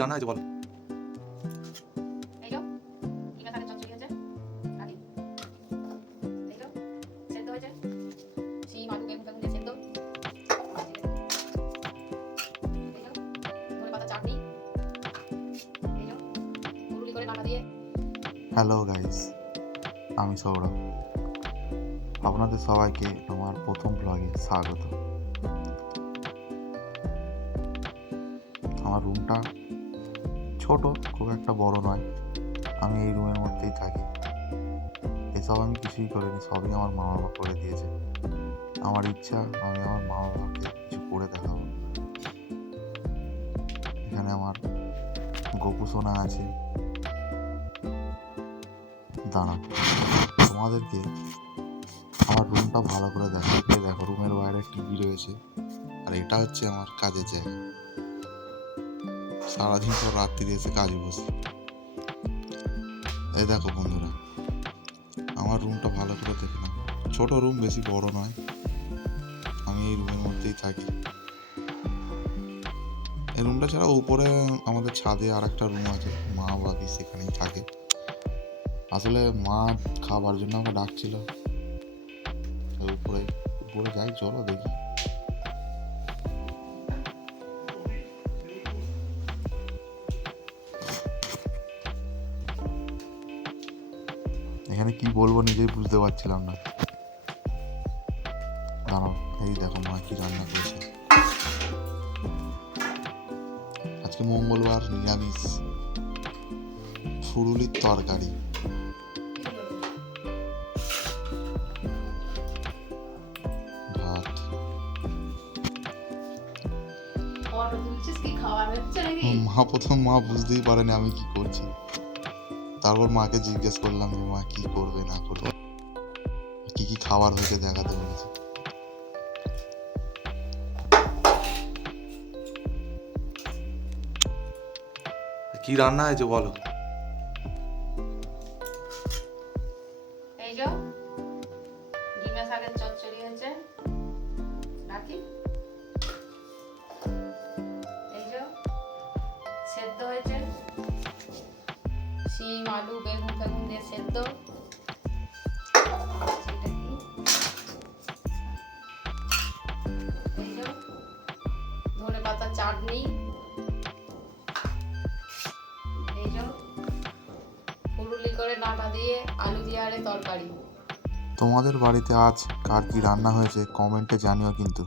রান্না হয়েছে বলো। এই যো ডিমের শাকের চচ্চড়ি হয়েছে রাতে। এই যো সেদ্ধ হয়েছে শিম আলু বেগুন ফেগুন দিয়ে সেদ্ধ। এই যো ধনে পাতা চাটনি। এই যো পুরুলি করে ডাঁটা দিয়ে। হ্যালো গাইস, আমি সৌরভ। আপনাদের সবাইকে আমার প্রথম ব্লগে স্বাগত। আমার রুমটা ছোট, খুব একটা বড় নয়। আমি এই রুমের মধ্যেই থাকি। এসব আমি কিছুই করিনি, সবই আমার মা বাবা করে দিয়েছে। আমার ইচ্ছা আমি আমার মা বাবাকে কিছু করে দেখাবো। এখানে আমার গোপু সোনা আছে। দাঁড়া, তোমাদেরকে আমার রুমটা ভালো করে দেখাতে। দেখো, রুমের বাইরে টিভি রয়েছে, আর এটা হচ্ছে আমার কাজের জায়গা। সারাদিন পর রাত্রি এসে কাজে বসি। এই দেখো বন্ধুরা, আমার রুমটা ভালো করে দেখে নাও। ছোট রুম, বেশি বড় নয়। আমি এই রুমের মধ্যেই থাকি। এই রুমটা ছাড়া উপরে আমাদের ছাদে আর একটা রুম আছে, মা বাবি সেখানেই থাকে। আসলে মা খাবার জন্য আমাকে ডাকছিল। উপরে উপরে যাই, চলো দেখি। এখানে কি বলবো নিজেই বুঝতে পারছিলাম না। দাঁড়াও, এই দেখো মা কি রান্না করেছে। আজকে মঙ্গলবার, নিরামিষ। ফুরুলির তরকারি, ভাত। মা বুঝতেই পারেনি আমি কি করছি। তারপর মাকে জিজ্ঞেস করলাম যে মা কি করবে না করবে, কি কি খাবার হয়েছে দেখাতে বলেছে। কি রান্না হয়েছে বলো। এই যো ডিমের শাকের চচ্চড়ি হয়েছে রাখি। এই যো সেদ্ধ হয়েছে শিম আলু বেগুন ফেগুন দিয়ে সেদ্ধ। এই যো ধনে পাতা চাটনি। এই যো পুরুলি করে ডাঁটা দিয়ে আলু দিয়ে আরে তরকারি। তোমাদের বাড়িতে আজ কার কি রান্না হয়েছে কমেন্টে জানিও কিন্তু।